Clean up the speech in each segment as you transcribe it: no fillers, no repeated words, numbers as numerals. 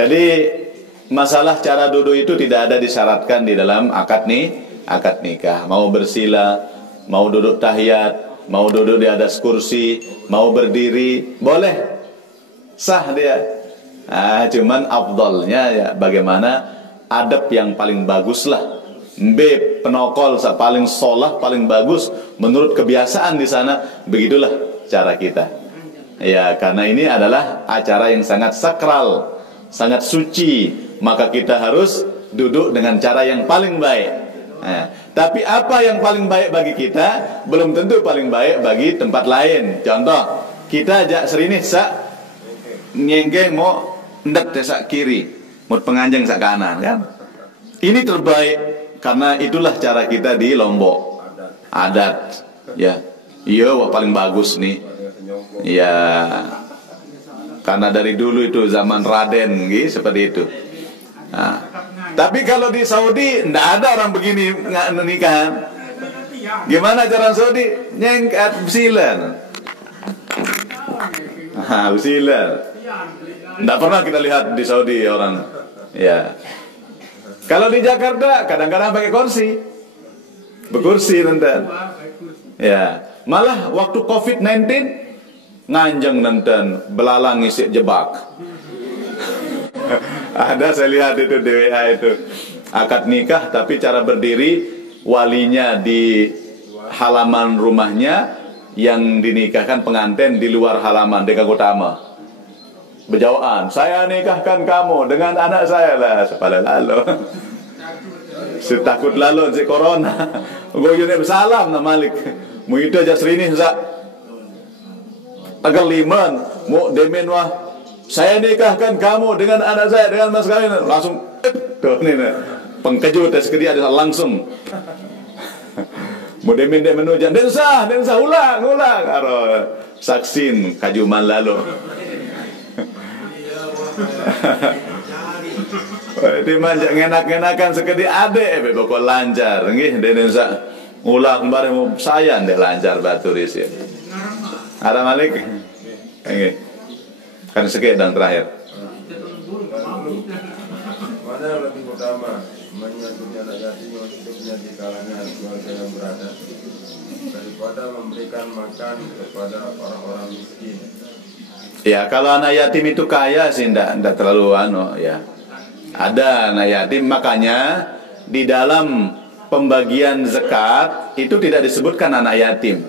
Jadi masalah cara duduk itu tidak ada disyaratkan di dalam akad nikah. Mau bersila, mau duduk tahiyat, mau duduk di atas kursi, mau berdiri, boleh, sah dia. Cuman afdalnya ya bagaimana adab yang paling bagus lah. Penokol paling sholah, paling bagus menurut kebiasaan di sana. Begitulah cara kita. Ya, karena ini adalah acara yang sangat sakral, sangat suci, maka kita harus duduk dengan cara yang paling baik. Tapi apa yang paling baik bagi kita belum tentu paling baik bagi tempat lain. Contoh, kita ajak serinih sak nyengkeng mau ndak sak kiri, mau penganjeng sak kanan kan. Ini terbaik karena itulah cara kita di Lombok. Adat. Ya. Iya, wah paling bagus nih. Ya. Karena dari dulu itu zaman Raden gitu, seperti itu. Tapi kalau di Saudi ndak ada orang begini nikah. Gimana cara Saudi? Nyengkat silan. Silan. Ndak pernah kita lihat di Saudi orang. Ya. Kalau di Jakarta kadang-kadang pakai kursi. Berkursi nonton. Ya. Malah waktu COVID-19 nganjeng nonton belalang isi jebak. Ada saya lihat itu di WA itu akad nikah tapi cara berdiri walinya di halaman rumahnya, yang dinikahkan pengantin di luar halaman dekat utama. Berjawaan, saya nikahkan kamu dengan anak saya lah. Sepada lalu si takut lalu si corona. Gue yune bersalam na Malik. Mu itu aja serini sak agar liman mu demen wah, saya nikahkan kamu dengan anak saya dengan mas kawin. Langsung tuh ini pengkejut sekali ada langsung. Mu demen ujan den sah ulang aro saksin kajuman lalu. Dimanja ngenak-ngenakan sekedi ade pokok lancar nggih dene sak ulang bareng saya ndek lancar baturis ya. Ada Malik. Nggih. Kan sekedang terakhir. Mana yang lebih utama, menyatukan anak yatim yang hidupnya di kalangan keluarga yang berada daripada memberikan makan kepada orang-orang miskin? Ya, kalau anak yatim itu kaya sih ndak terlalu ya. Ada anak yatim, makanya di dalam pembagian zakat itu tidak disebutkan anak yatim.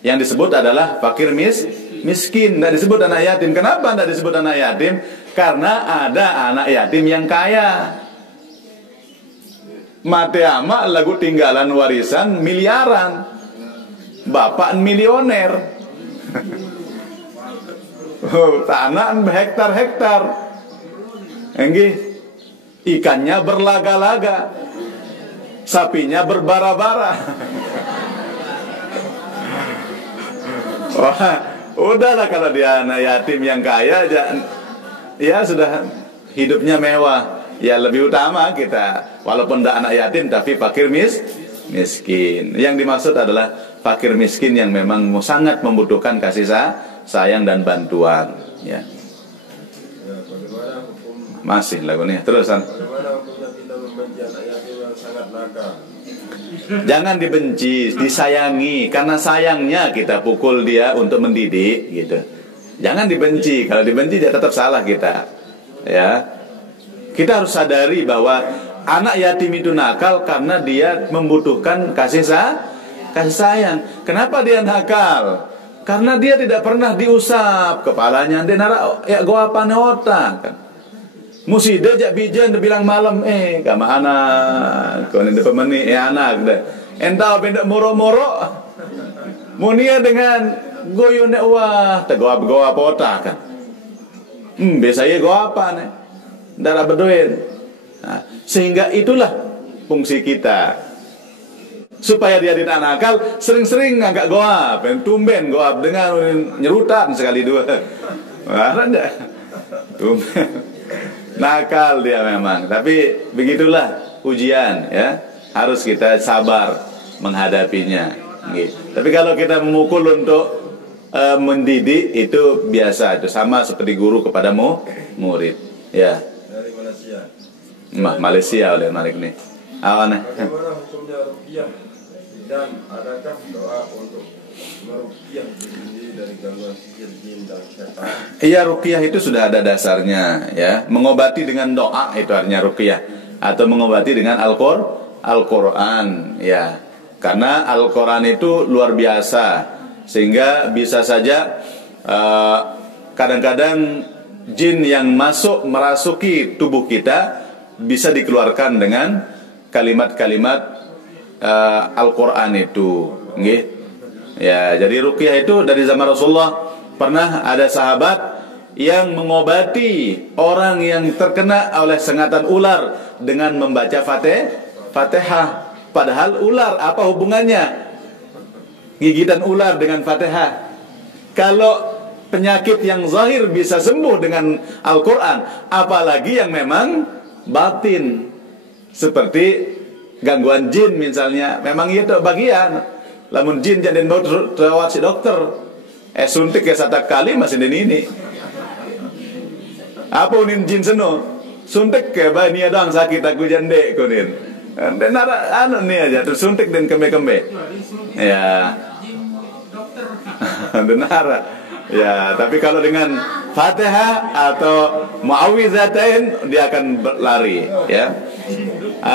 Yang disebut adalah fakir miskin, tidak disebut anak yatim. Kenapa tidak disebut anak yatim? Karena ada anak yatim yang kaya. Mate ama lagu tinggalan warisan miliaran, bapak milioner. Tanah hektar-hektar. Enggih. Ikannya berlaga-laga, sapinya berbara-bara. Wah, udahlah kalau dia anak yatim yang kaya aja, ya sudah hidupnya mewah. Ya lebih utama kita, walaupun tidak anak yatim tapi fakir miskin. Yang dimaksud adalah fakir miskin yang memang sangat membutuhkan kasih sayang dan bantuan. Ya. Masih lagu nih terusan. Jangan dibenci, disayangi. Karena sayangnya kita pukul dia untuk mendidik gitu. Jangan dibenci. Kalau dibenci dia tetap salah kita. Ya. Kita harus sadari bahwa anak yatim itu nakal karena dia membutuhkan kasih sayang. Kenapa dia nakal? Karena dia tidak pernah diusap kepalanya. Dia nara ya gua apa otak kan. Musi dejak bijan dia bilang malam kemana kau ni depan meni anak deh entah benda moro-moro munia dengan goyone wah tegoap otak kan biasanya goa apa nih darah berduit. Sehingga itulah fungsi kita supaya dia tidak nakal, sering-sering agak goap, tumben goap dengan nyerutan sekali dua. Ada tumben nakal dia memang, tapi begitulah ujian ya, harus kita sabar menghadapinya gitu. Tapi kalau kita memukul untuk mendidik itu biasa, itu sama seperti guru kepada murid. Ya. dari Malaysia. Malaysia oleh Malik nih. Awana. Bagaimana hukumnya ruqyah dan adakah doa untuk meruqyah diri dari gangguan sihir, jin dan setan? Iya, ruqyah itu sudah ada dasarnya ya. Mengobati dengan doa itu artinya ruqyah, atau mengobati dengan Al-Qur'an ya. Karena Al-Qur'an itu luar biasa sehingga bisa saja kadang-kadang jin yang masuk merasuki tubuh kita bisa dikeluarkan dengan kalimat-kalimat Al-Qur'an itu, nggih. Ya, jadi ruqyah itu dari zaman Rasulullah. Pernah ada sahabat yang mengobati orang yang terkena oleh sengatan ular dengan membaca Fatihah. Padahal ular, apa hubungannya gigitan ular dengan Fatihah? Kalau penyakit yang zahir bisa sembuh dengan Al-Quran, apalagi yang memang batin, seperti gangguan jin misalnya. Memang itu bagian. Lamun jin jadi bau terawat si dokter, suntik ya satu kali masih ini. Apa unin jin seno? Suntik ke bah ni adang sakit aku jande kunin. Dan ada anu ni aja terus suntik dan kembe-kembe. Ya. Benar. Ya, tapi kalau dengan Fatihah atau Muawwidzatain dia akan berlari ya.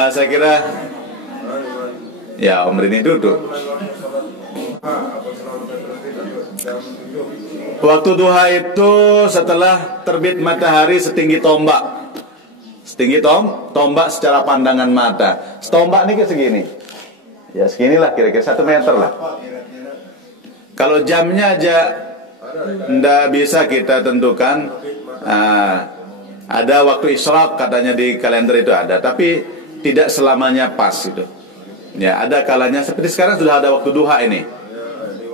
Saya kira ya Om Rini duduk. Waktu duha itu setelah terbit matahari setinggi tombak. Setinggi tombak secara pandangan mata. Tombak ini segini. Ya seginilah kira-kira 1 meter lah. Kalau jamnya aja ndak bisa kita tentukan. Ada waktu isyraq katanya di kalender itu ada, tapi tidak selamanya pas itu. Ya, ada kalanya seperti sekarang sudah ada waktu duha ini.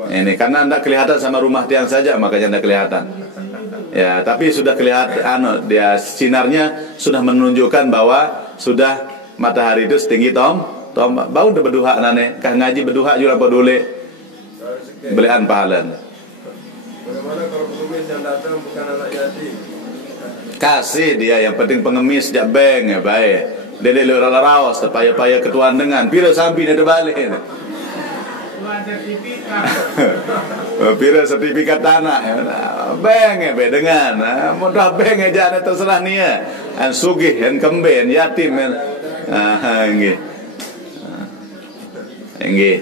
Ini karena anda kelihatan sama rumah tiang saja makanya anda kelihatan. Ya, tapi sudah kelihatan dia sinarnya sudah menunjukkan bahwa sudah matahari itu setinggi tombak. Bau udah berduha nane, kah ngaji berduha juga apa dulu. Belian pahalan. Bagaimana kalau pengemis yang datang bukan anak yatim? Kasih dia, yang penting pengemis jak beng ya baik. Dede lu raos payah-payah ketuaan dengan pira sampai ada balik. Pira sertifikat tanah ya. Beng ya dengan. Mudah beng aja ada terserah nia. An sugih, an kembe, an yatim. Nggih. Nggih.